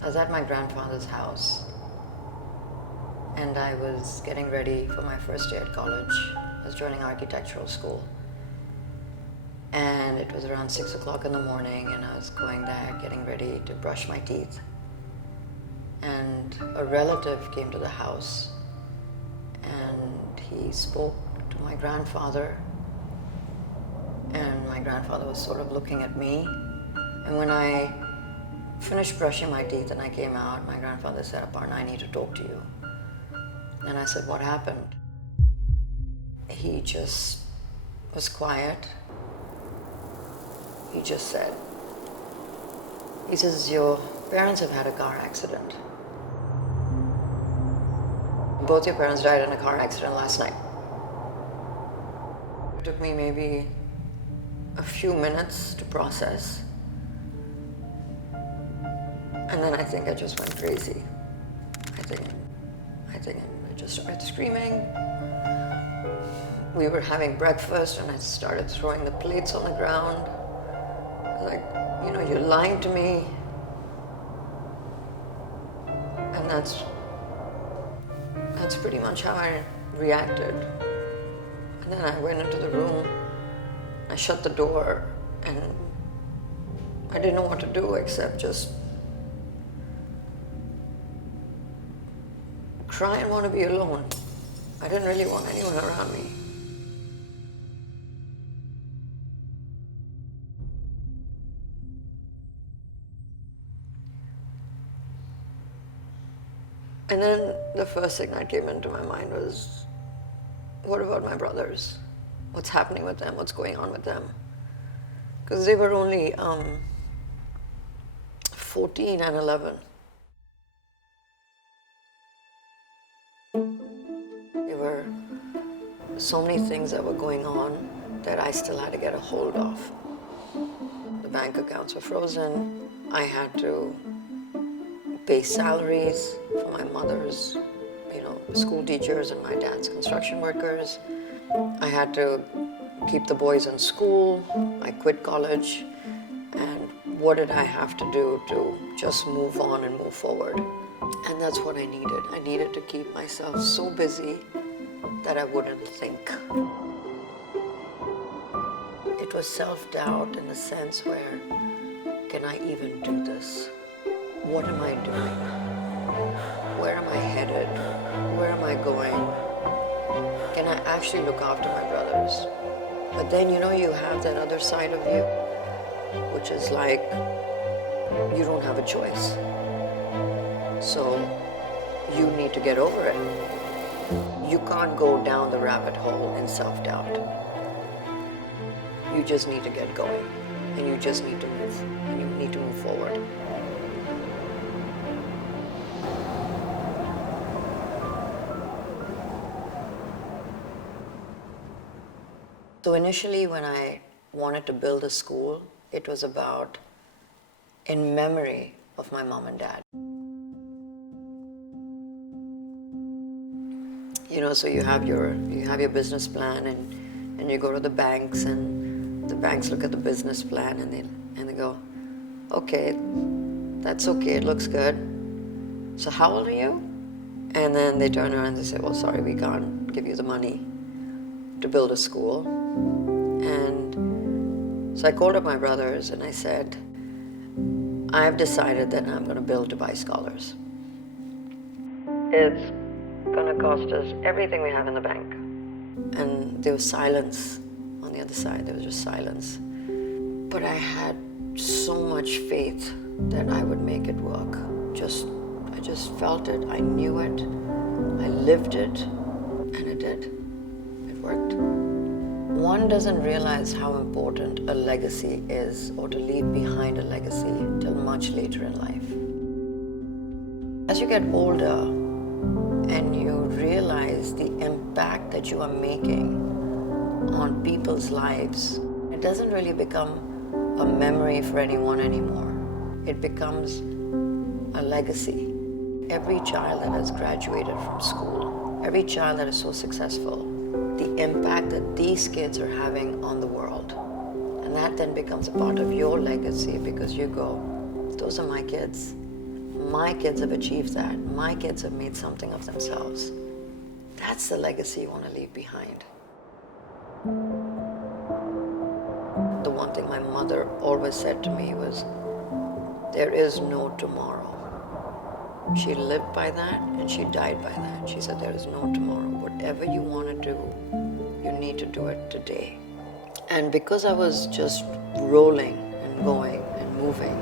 I was at my grandfather's house and I was getting ready for my first day at college. I was joining architectural school. And it was around 6 o'clock in the morning and I was going there getting ready to brush my teeth. And a relative came to the house and he spoke to my grandfather. And my grandfather was sort of looking at me. And when I finished brushing my teeth and I came out, my grandfather said, "Aparna, I need to talk to you." And I said, "What happened?" He just was quiet. He just said, he says, "Your parents have had a car accident. Both your parents died in a car accident last night." It took me maybe a few minutes to process. And then I think I just went crazy. I think I just started screaming. We were having breakfast and I started throwing the plates on the ground. Like, you're lying to me. And that's pretty much how I reacted. And then I went into the room, I shut the door, and I didn't know what to do except just cry and want to be alone. I didn't really want anyone around me. And then the first thing that came into my mind was, what about my brothers? What's happening with them? What's going on with them? Because they were only 14 and 11. There were so many things that were going on that I still had to get a hold of. The bank accounts were frozen. I had to pay salaries for my mother's, school teachers and my dad's construction workers. I had to keep the boys in school. I quit college. And what did I have to do to just move on and move forward? And that's what I needed. I needed to keep myself so busy that I wouldn't think. It was self-doubt in the sense where, can I even do this? What am I doing? Where am I headed? Where am I going? Can I actually look after my brothers? But then, you have that other side of you, which is like, you don't have a choice. So you need to get over it. You can't go down the rabbit hole in self-doubt. You just need to get going, and you just need to move, and you need to move forward. So initially, when I wanted to build a school, it was about in memory of my mom and dad. So you have your business plan, and you go to the banks, and the banks look at the business plan, and they go, "Okay, that's okay, it looks good. So how old are you?" And then they turn around and they say, "Well, sorry, we can't give you the money to build a school." And so I called up my brothers and I said, "I've decided that I'm going to build Dubai Scholars. It's going to cost us everything we have in the bank." And there was silence on the other side. There was just silence. But I had so much faith that I would make it work. I just felt it. I knew it. I lived it. And it did. It worked. One doesn't realize how important a legacy is, or to leave behind a legacy, till much later in life. As you get older and you realize the impact that you are making on people's lives, it doesn't really become a memory for anyone anymore. It becomes a legacy. Every child that has graduated from school, every child that is so successful, the impact that these kids are having on the world. And that then becomes a part of your legacy, because you go, those are my kids. my kids have achieved that. My kids have made something of themselves. That's the legacy you want to leave behind. The one thing my mother always said to me was, there is no tomorrow. She lived by that and she died by that. She said, there is no tomorrow. Whatever you want to do, you need to do it today. And because I was just rolling and going and moving,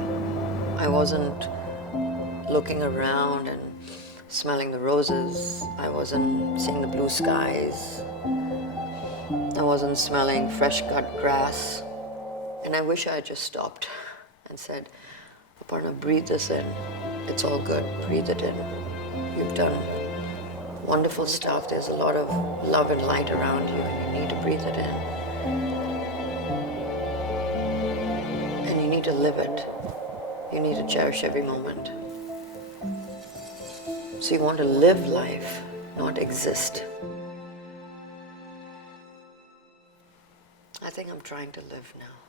I wasn't looking around and smelling the roses. I wasn't seeing the blue skies. I wasn't smelling fresh cut grass. And I wish I had just stopped and said, Aparna, breathe this in. It's all good. Breathe it in. You've done wonderful stuff. There's a lot of love and light around you, and you need to breathe it in. And you need to live it. You need to cherish every moment. So you want to live life, not exist. I think I'm trying to live now.